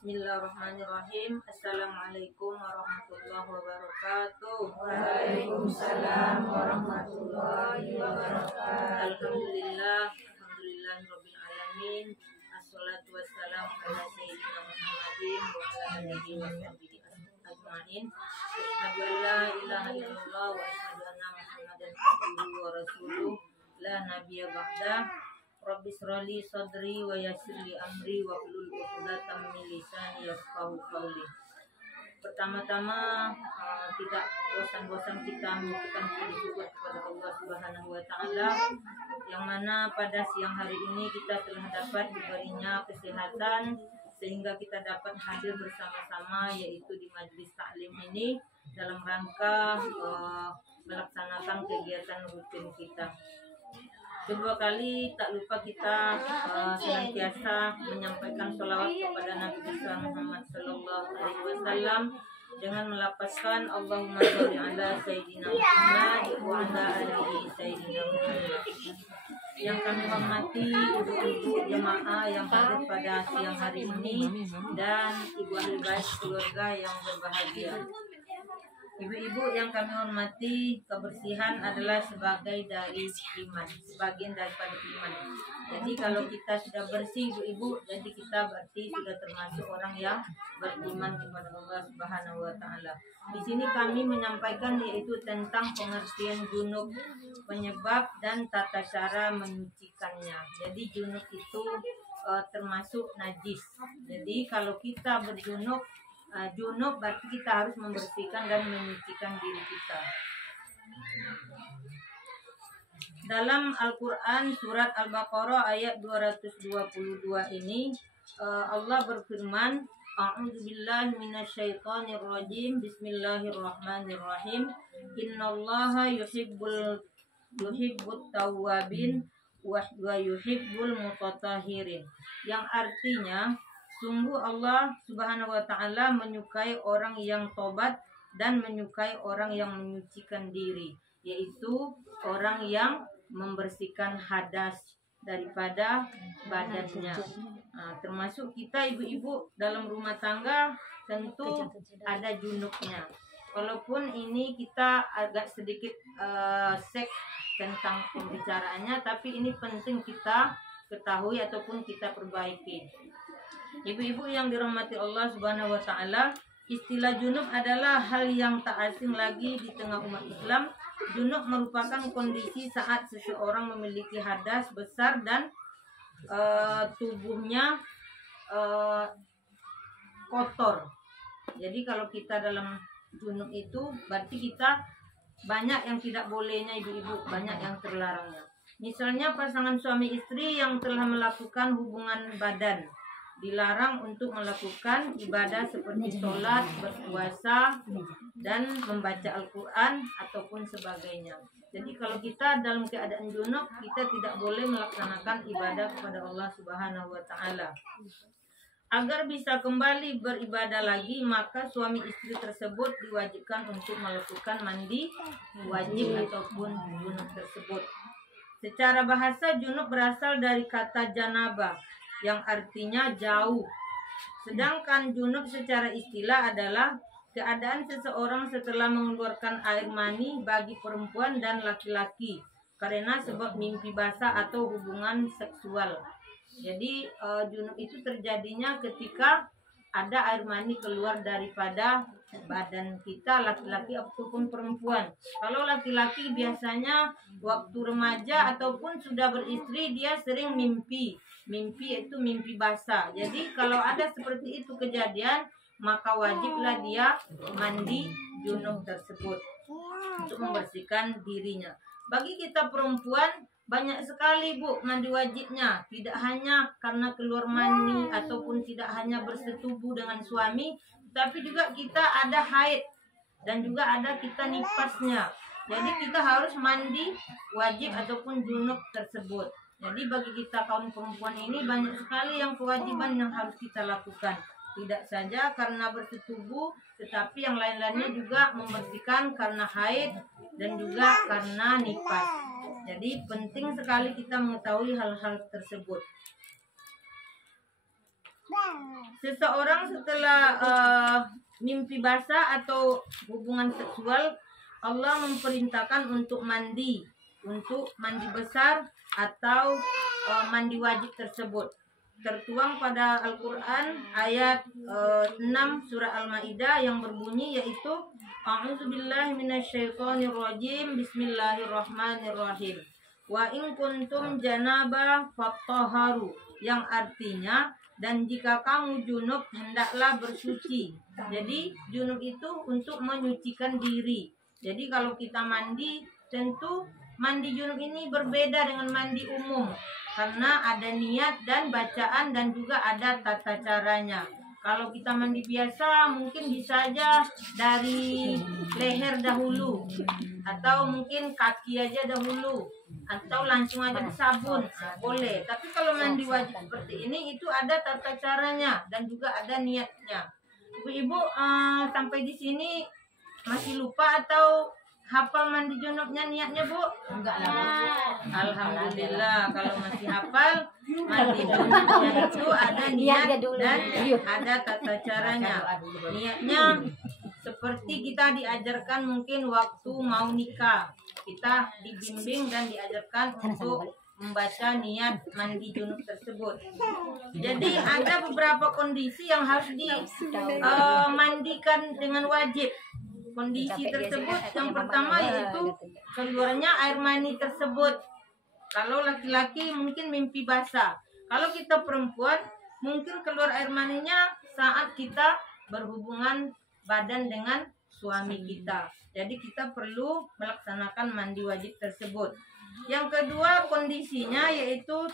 Bismillahirrahmanirrahim. Assalamualaikum warahmatullahi wabarakatuh. Waalaikumsalam warahmatullahi wabarakatuh. Alhamdulillahirabbil alamin. Assalatu wassalamu ala sayyidina Muhammadin wa ala alihi washabihi ajmain. Asyhadu an la ilaha illallah wa asyhadu anna Muhammadan abduhu wa rasuluh la nabiyya ba'da. Rabbi shrali sadri wa yassirli amri wa hlul 'uqdatam min lisani yafqahu qawli. Pertama-tama tidak bosan-bosan kita memberikan puji syukur kepada Allah Subhanahu wa taala yang mana pada siang hari ini kita telah dapat diberinya kesehatan sehingga kita dapat hadir bersama-sama yaitu di majelis taklim ini dalam rangka melaksanakan kegiatan rutin kita. Kedua kali tak lupa kita senantiasa menyampaikan sholawat kepada Nabi besar Muhammad Sallallahu Alaihi Wasallam dengan melapaskan Allahumma sholli ala Sayyidina Muhammad wa ala alihi Sayyidina Muhammad. Yang kami hormati ibu-ibu jemaah yang hadir pada siang hari ini dan ibu ahli bait keluarga yang berbahagia. Ibu-ibu yang kami hormati, kebersihan adalah sebagai dari iman, sebagian daripada iman. Jadi kalau kita sudah bersih ibu-ibu, jadi kita berarti sudah termasuk orang yang beriman kepada Allah Subhanahu wa taala. Di sini kami menyampaikan yaitu tentang pengertian junub, penyebab dan tata cara menyucikannya. Jadi junub itu termasuk najis. Jadi kalau kita berjunub, junub berarti kita harus membersihkan dan menyucikan diri kita. Dalam Al-Quran surat Al-Baqarah ayat 222 ini Allah berfirman, A'udzubillahi minasyaitonirrajim. Bismillahirrahmanirrahim. Innallaha yuhibbut tawwabin wa yuhibbul mutatahhirin. Yang artinya sungguh Allah Subhanahu wa taala menyukai orang yang tobat dan menyukai orang yang menyucikan diri, yaitu orang yang membersihkan hadas daripada badannya. Termasuk kita ibu-ibu dalam rumah tangga tentu ada junubnya. Walaupun ini kita agak sedikit seks tentang pembicaraannya, tapi ini penting kita ketahui ataupun kita perbaiki. Ibu-ibu yang dirahmati Allah Subhanahu wa taala, istilah junub adalah hal yang tak asing lagi di tengah umat Islam. Junub merupakan kondisi saat seseorang memiliki hadas besar dan tubuhnya kotor. Jadi kalau kita dalam junub itu berarti kita banyak yang tidak bolehnya ibu-ibu, banyak yang terlarangnya. Misalnya pasangan suami istri yang telah melakukan hubungan badan dilarang untuk melakukan ibadah seperti sholat, berpuasa, dan membaca Al-Quran ataupun sebagainya. Jadi kalau kita dalam keadaan junub, kita tidak boleh melaksanakan ibadah kepada Allah Subhanahu wa taala. Agar bisa kembali beribadah lagi, maka suami istri tersebut diwajibkan untuk melakukan mandi wajib ataupun junub tersebut. Secara bahasa junub berasal dari kata janabah yang artinya jauh. Sedangkan junub secara istilah adalah keadaan seseorang setelah mengeluarkan air mani bagi perempuan dan laki-laki karena sebab mimpi basah atau hubungan seksual. Jadi junub itu terjadinya ketika ada air mani keluar daripada badan kita, laki-laki ataupun perempuan. Kalau laki-laki biasanya waktu remaja ataupun sudah beristri dia sering mimpi itu mimpi basah. Jadi kalau ada seperti itu kejadian, maka wajiblah dia mandi junub tersebut untuk membersihkan dirinya. Bagi kita perempuan banyak sekali bu mandi wajibnya, tidak hanya karena keluar mani ataupun tidak hanya bersetubuh dengan suami, tapi juga kita ada haid dan juga ada kita nifasnya. Jadi kita harus mandi wajib ataupun junub tersebut. Jadi bagi kita kaum perempuan ini banyak sekali yang kewajiban yang harus kita lakukan. Tidak saja karena bersetubuh, tetapi yang lain-lainnya juga membersihkan karena haid dan juga karena nifas. Jadi penting sekali kita mengetahui hal-hal tersebut. seseorang setelah mimpi basah atau hubungan seksual, Allah memperintahkan untuk mandi besar atau mandi wajib tersebut. Tertuang pada Al-Quran ayat 6 surah Al-Maidah yang berbunyi yaitu A'udzubillahi minasyaitonirrajim, Bismillahirrahmanirrahim. Wa in kuntum janaba fattaharu, yang artinya dan jika kamu junub hendaklah bersuci. Jadi junub itu untuk menyucikan diri. Jadi kalau kita mandi, tentu mandi junub ini berbeda dengan mandi umum karena ada niat dan bacaan dan juga ada tata caranya. Kalau kita mandi biasa mungkin bisa aja dari leher dahulu atau mungkin kaki aja dahulu atau langsung aja ke sabun, boleh. Tapi kalau mandi wajib seperti ini itu ada tata caranya dan juga ada niatnya. Ibu-ibu sampai di sini masih lupa atau hafal mandi junubnya niatnya, Bu? Enggak lah. Alhamdulillah kalau masih hafal mandi junubnya itu ada niat dan ada tata caranya. Niatnya seperti kita diajarkan mungkin waktu mau nikah. Kita dibimbing dan diajarkan untuk membaca niat mandi junub tersebut. Jadi ada beberapa kondisi yang harus dimandikan dengan wajib. Kondisi tersebut yang pertama yaitu keluarnya air mani tersebut. Kalau laki-laki mungkin mimpi basah. Kalau kita perempuan mungkin keluar air maninya saat kita berhubungan badan dengan suami kita. Jadi kita perlu melaksanakan mandi wajib tersebut. Yang kedua kondisinya yaitu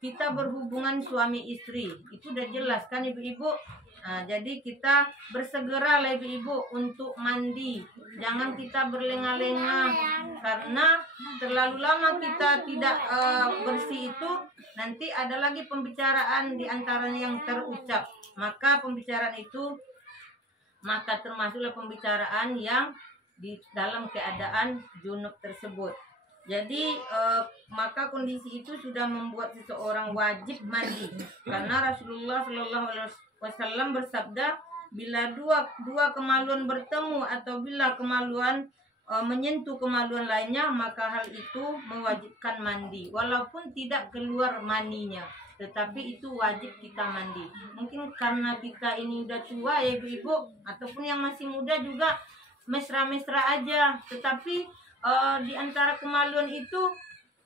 kita berhubungan suami istri. Itu udah jelas kan ibu-ibu? Nah, jadi kita bersegera lah ibu-ibu untuk mandi. Jangan kita berlenga-lenga karena terlalu lama kita tidak bersih itu nanti ada lagi pembicaraan di antaranya yang terucap. Maka pembicaraan itu termasuklah pembicaraan yang di dalam keadaan junub tersebut. Jadi maka kondisi itu sudah membuat seseorang wajib mandi karena Rasulullah SAW bersabda, bila dua kemaluan bertemu atau bila kemaluan menyentuh kemaluan lainnya maka hal itu mewajibkan mandi walaupun tidak keluar maninya, tetapi itu wajib kita mandi. Mungkin karena kita ini udah tua ya ibu-ibu ataupun yang masih muda juga mesra-mesra aja, tetapi di antara kemaluan itu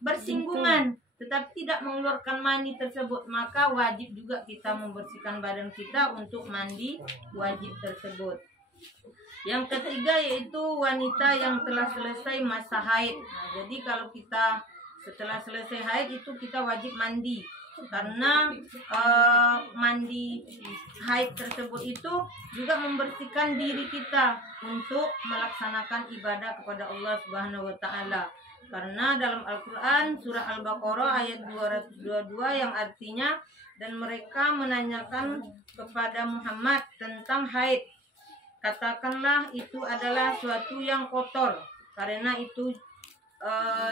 bersinggungan tetapi tidak mengeluarkan mani tersebut, maka wajib juga kita membersihkan badan kita untuk mandi wajib tersebut. Yang ketiga yaitu wanita yang telah selesai masa haid. Nah, jadi kalau kita setelah selesai haid itu kita wajib mandi karena mandi haid tersebut itu juga membersihkan diri kita untuk melaksanakan ibadah kepada Allah Subhanahu wa taala. Karena dalam Al-Quran surah Al-Baqarah ayat 222 yang artinya dan mereka menanyakan kepada Muhammad tentang haid. Katakanlah itu adalah suatu yang kotor. Karena itu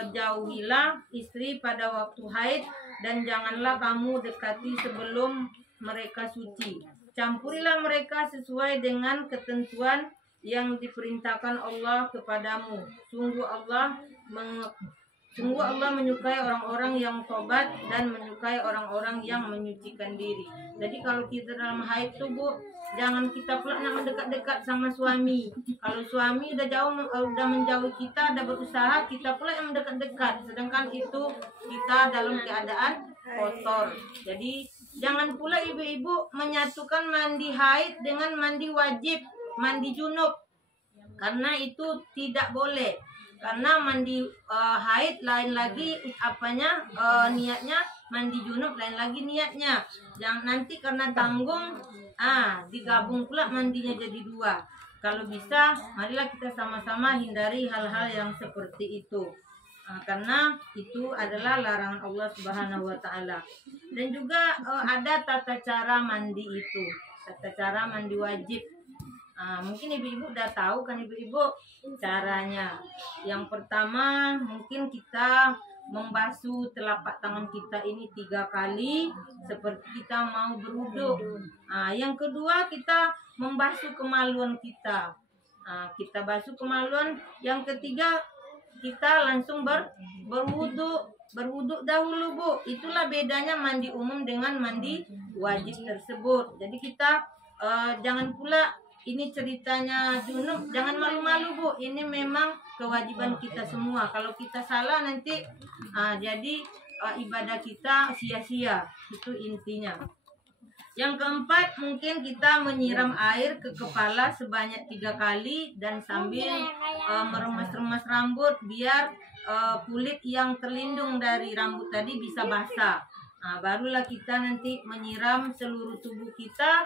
jauhilah istri pada waktu haid dan janganlah kamu dekati sebelum mereka suci. Campurilah mereka sesuai dengan ketentuan yang diperintahkan Allah kepadamu. Sungguh Allah menyukai orang-orang yang tobat dan menyukai orang-orang yang menyucikan diri. Jadi kalau kita dalam haid tuh Bu, jangan kita pula nak mendekat-dekat sama suami. Kalau suami udah menjauhi kita, udah berusaha, kita pula yang mendekat-dekat. Sedangkan itu kita dalam keadaan kotor. Jadi jangan pula ibu-ibu menyatukan mandi haid dengan mandi wajib, mandi junub. Karena itu tidak boleh. Karena mandi haid lain lagi niatnya, mandi junub lain lagi niatnya. Jangan nanti karena tanggung digabung pula mandinya jadi dua. Kalau bisa marilah kita sama-sama hindari hal-hal yang seperti itu. Karena itu adalah larangan Allah Subhanahu wa taala. Dan juga ada tata cara mandi itu. Tata cara mandi wajib. Mungkin ibu-ibu udah tahu kan ibu-ibu caranya. Yang pertama mungkin kita membasuh telapak tangan kita ini 3 kali seperti kita mau berwudu. Yang kedua kita membasuh kemaluan kita. Kita basuh kemaluan. Yang ketiga kita langsung berwudu dahulu, Bu. Itulah bedanya mandi umum dengan mandi wajib tersebut. Jadi kita jangan pula ini ceritanya junub, jangan malu-malu, Bu. Ini memang kewajiban kita semua. Kalau kita salah nanti jadi ibadah kita sia-sia. Itu intinya. Yang keempat, mungkin kita menyiram air ke kepala sebanyak 3 kali dan sambil meremas-remas rambut biar kulit yang terlindung dari rambut tadi bisa basah. Barulah kita nanti menyiram seluruh tubuh kita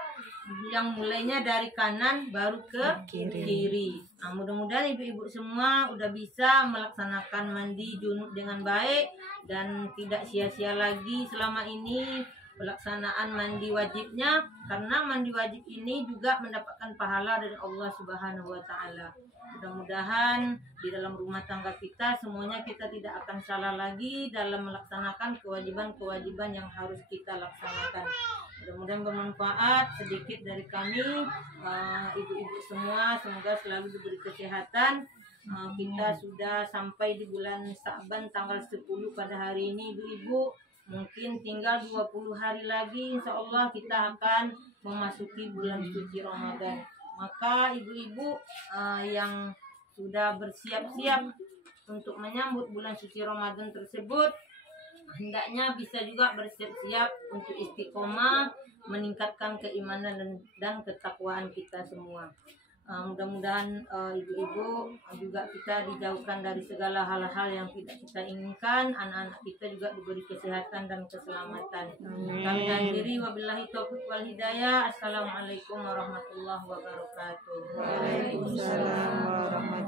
yang mulainya dari kanan baru ke kiri. Mudah-mudahan ibu-ibu semua udah bisa melaksanakan mandi junub dengan baik dan tidak sia-sia lagi selama ini pelaksanaan mandi wajibnya, karena mandi wajib ini juga mendapatkan pahala dari Allah Subhanahu wa taala. Mudah-mudahan di dalam rumah tangga kita semuanya kita tidak akan salah lagi dalam melaksanakan kewajiban-kewajiban yang harus kita laksanakan. Mudah-mudahan bermanfaat sedikit dari kami, ibu-ibu semua, semoga selalu diberi kesehatan. Kita sudah sampai di bulan Sa'ban tanggal 10 pada hari ini, ibu-ibu. Mungkin tinggal 20 hari lagi insya Allah kita akan memasuki bulan suci Ramadan. Maka ibu-ibu yang sudah bersiap-siap untuk menyambut bulan suci Ramadan tersebut, hendaknya bisa juga bersiap-siap untuk istiqomah, meningkatkan keimanan dan ketakwaan kita semua. Mudah-mudahan ibu-ibu juga kita dijauhkan dari segala hal-hal yang tidak kita inginkan. Anak-anak kita juga diberi kesehatan dan keselamatan. Kami akhiri wabillahi taufiq wal hidayah. Assalamualaikum warahmatullahi wabarakatuh. Waalaikumsalam warahmatullahi wabarakatuh.